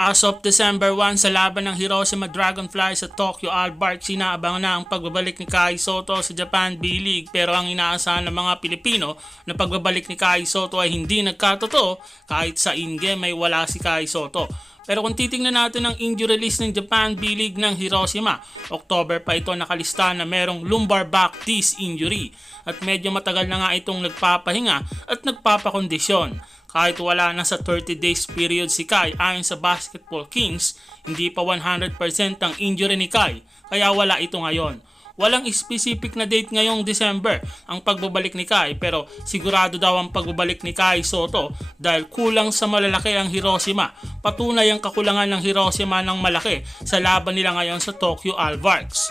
As of December 1 sa laban ng Hiroshima Dragonfly sa Tokyo Albark, sinaabangan na ang pagbabalik ni Kai Sotto sa Japan B-League, pero ang inaasahan ng mga Pilipino na pagbabalik ni Kai Sotto ay hindi nagkatotoo kahit sa in-game ay wala si Kai Sotto. Pero kung titingnan natin ang injury list ng Japan B-League ng Hiroshima, October pa ito nakalista na merong lumbar back disc injury at medyo matagal na nga itong nagpapahinga at nagpapakondisyon. Kahit wala na sa 30 days period si Kai ayon sa Basketball Kings, hindi pa 100% ang injury ni Kai, kaya wala ito ngayon. Walang specific na date ngayong December ang pagbabalik ni Kai, pero sigurado daw ang pagbabalik ni Kai Sotto dahil kulang sa malalaki ang Hiroshima. Patunay ang kakulangan ng Hiroshima ng malaki sa laban nila ngayon sa Tokyo Albarks.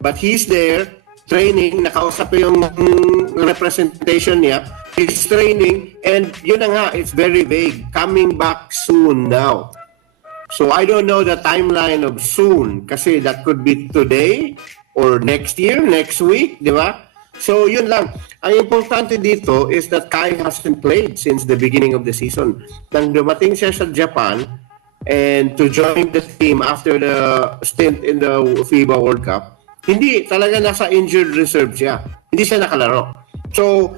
But he's there, training, nakausap yung representation niya, he's training, and yun na nga, it's very vague, coming back soon now. So I don't know the timeline of soon, kasi that could be today, or next year, next week, di ba? So yun lang. Ang importante dito is that Kai hasn't played since the beginning of the season. Nang dumating siya sa Japan, and to join the team after the stint in the FIBA World Cup, hindi, talaga nasa injured reserve siya. Hindi siya nakalaro. So,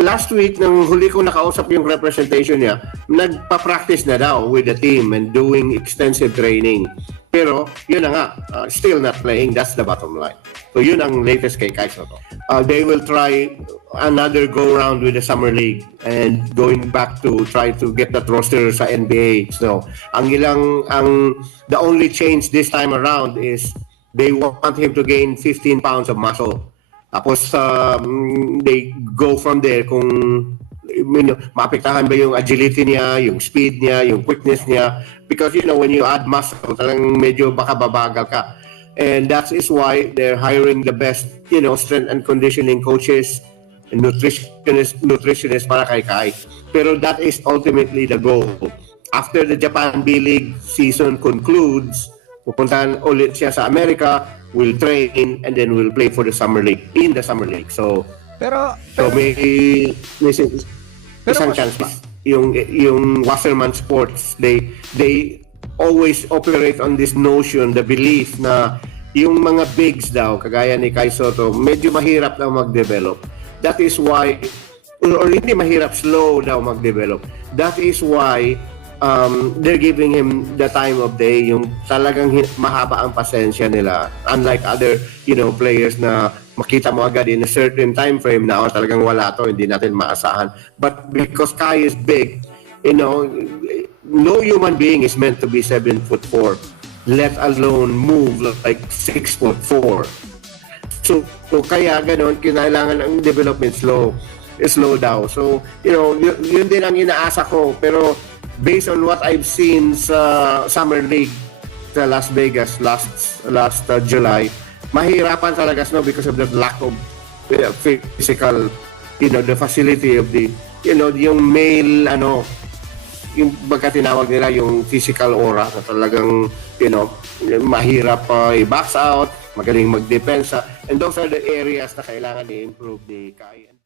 last week, nang huli ko nakausap yung representation niya, nagpa-practice na daw with the team and doing extensive training. Pero, yun na nga, still not playing. That's the bottom line. So, yun ang latest kay Kai Sotto. They will try another go-round with the Summer League and going back to try to get that roster sa NBA. So, the only change this time around is they want him to gain 15 pounds of muscle. Tapos they go from there kung maapektahan ba yung agility niya, yung speed niya, yung quickness niya. Because when you add muscle, talagang medyo baka babagal ka. And that is why they're hiring the best, strength and conditioning coaches and nutritionists para kay Kai. Pero that is ultimately the goal. After the Japan B-League season concludes, pupuntahan ulit siya sa Amerika, will train, and then will play for the Summer League, in the Summer League. So may isang chance pa. Yung Wasserman Sports, they always operate on this notion, the belief na yung mga bigs daw, kagaya ni Kai Sotto, medyo mahirap daw mag-develop. That is why, or hindi mahirap, slow daw mag-develop. That is why they're giving him the time of day, yung talagang mahaba ang pasensya nila, unlike other players na makita mo agad in a certain time frame na talagang wala to, hindi natin maasahan. But because Kai is big, no human being is meant to be 7'4", let alone move like 6'4". So kaya ganon, kinailangan ang development slow daw. So yun din ang inaasa ko, pero based on what I've seen sa Summer League sa Las Vegas last July, mahirapan talaga because of the lack of physical, the facility of the, yung male, yung baga tinawag nila yung physical aura na talagang, mahirap i-box out, magaling magdepensa, and those are the areas na kailangan i-improve ni Kai.